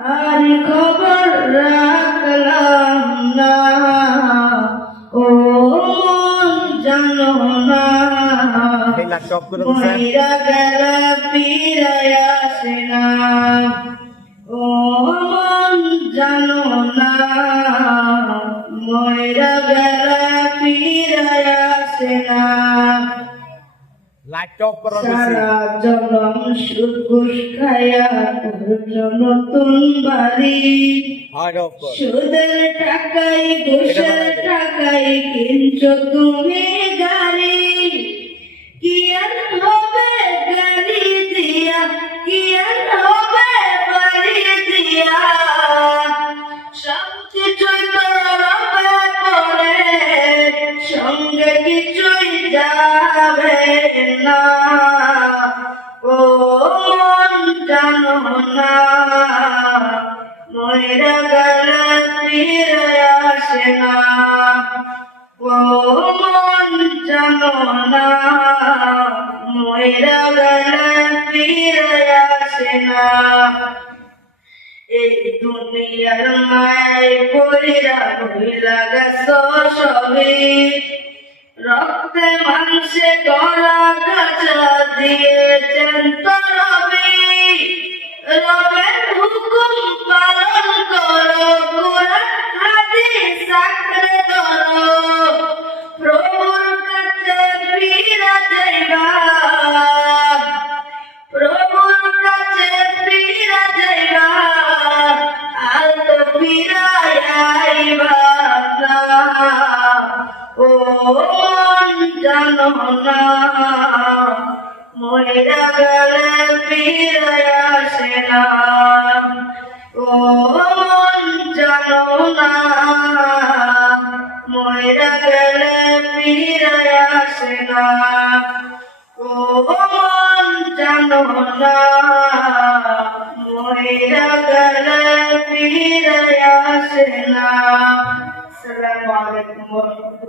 আর খবর রাখলাম না, ও মন জানো না, মইরা গেল ফিরায় আসে না, ও মন জানো না, মইরা গেল ফিরায় আসে না। সারা জনম সুকুশ খায়া করছো নতুন বাড়ি, সুদের টাকায় ঘুষের টাকায় কিনছো তুমি গাড়ি। কি আর হবে গাড়ি দিয়া, কি আর হবে বাড়ি দিয়া, সব কিছুই তো রবে পরে, সঙ্গে কিছুই যাবে না, ও মন জানো না, মইরা গেলে ফিরে আসে না, ও মন জানো না, মইরা গেলে ফিরে আসে না। এই দুনিয়ার মায় পড়িরা ভুইলা গেছো সবই, রক্তে মাংসে গলা কাঁচা দিয়েছেন তো রবি। রবের হুকুম পালন করো, কোরআন হাদিস আঁকড়ে ধরো, প্রভুর কাছে ফিরা যাইবা, প্রভুর কাছে ফিরা যাইবা, আর তো ফিরাই আইবা না, ও মন জানো না, মইরা গেলে ফিরে আসে না, ও মন জানো না, মইরা গেলে ফিরে আসে না, ও মন জানো না, মইরা গেলে ফিরে আসে না। আসসালামু আলাইকুম।